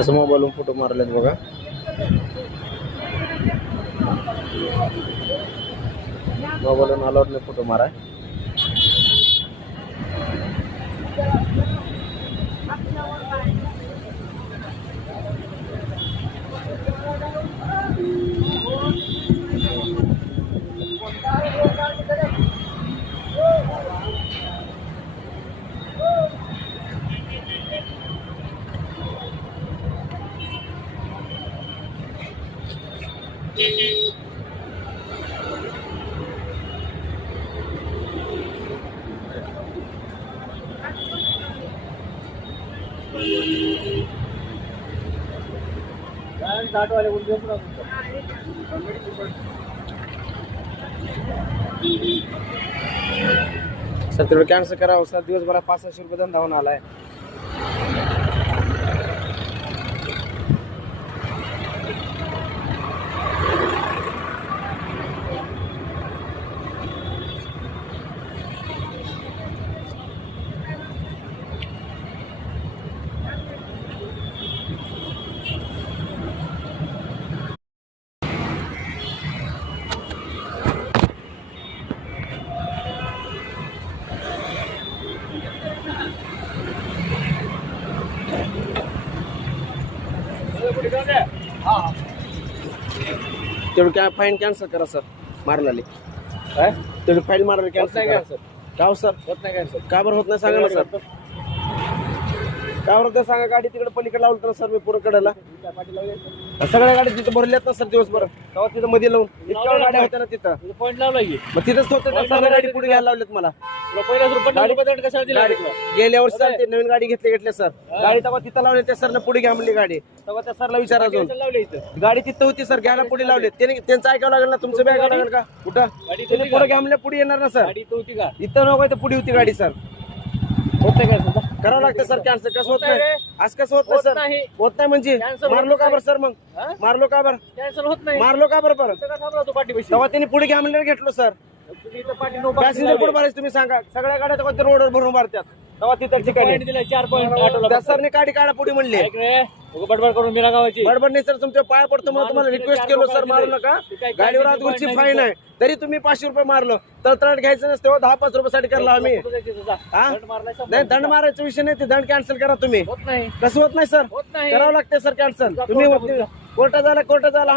कसं मोबाईलवरून फोटो मारलेत बघा. मोबाईलवरून अलाउड नाही फोटो माराय. सर तेवढं कॅन्सल करावं सर. दिवसभरात 500 रुपये धंदा होऊन आलाय. तेवढं काय फाईन कॅन्सल करा सर. मारलेली काय तेवढी फाईन मारली कॅन्सल करा सर. का हो सर होत नाही कॅन्सल? का बरं होत नाही सांगा ना सर. का बरं ते सांगा. गाडी तिकडे पलीकडे लावली तर सर मी पुढे कडेला सगळ्या गाडी तिथे भरल्यात ना सर दिवसभर. तेव्हा तिथं मध्ये लावून इतक्या गाड्या होत्या ना तिथं. पॉईंट लावला की मग तिथंच होतं ना सर. गाडी पुढे घ्यायला लावलेत मला. कशाला दिला गेल्या वर्षी सर ते नवीन गाडी घेतले सर. गाडी तेव्हा तिथं लावली त्या सरला पुढे घ्या म्हणली गाडी. तेव्हा त्या सरला विचारा अजून लावले इथं गाडी तिथं होती सर. घ्यायला पुढे लावले. त्यांचं ऐकावं लागेल ना. तुमचं बी ऐकावं लागेल का? कुठं तुम्ही पुढे घ्या म्हणले पुढे येणार ना सर. गाडी इथं होती का? इथं नको तर पुढे होती गाडी सर. होत नाही कॅन्सल? करावं लागतं सर कॅन्सल. कसं होत नाही? आज कसं होत नाही सर? होत नाही म्हणजे मारलो का बरं सर? मग मारलो का बरं? कॅन्सल होत नाही. मारलो का बरं? बरं थांबला तो पाठीपाशी. तेव्हा त्यांनी पुढे घ्या म्हणले घेतलो सर. तुम्ही इथं पाठी नो पॅसेंजर पुढे मारायचं तुम्ही सांगा. सगळ्या गाड्या तेव्हा ते रोडवर भरून मारतात. तेव्हा तिथं ठिकाणी दिला 4 पॉईंट आठवला. त्या सरने गाडी काढा पुढे म्हणले. ऐक रे बडबड करून मीरा गावाची बडबड नाही सर. तुमच्या पाय पडतो म्हणून तुम्हाला रिक्वेस्ट केलो सर. मारू नका. गाडीवर आजची फाईन आहे. तरी तुम्ही 500 रुपये मारलं तर तळट घ्यायचं नसते. 10-5 रुपयासाठी करला आम्ही. नाही दंड मारायचा विषय नाही. ते दंड कॅन्सल करा तुम्ही. होत नाही. कसं होत नाही सर? होत नाही. करावं लागते सर कॅन्सल. तुम्ही कोर्टात झाला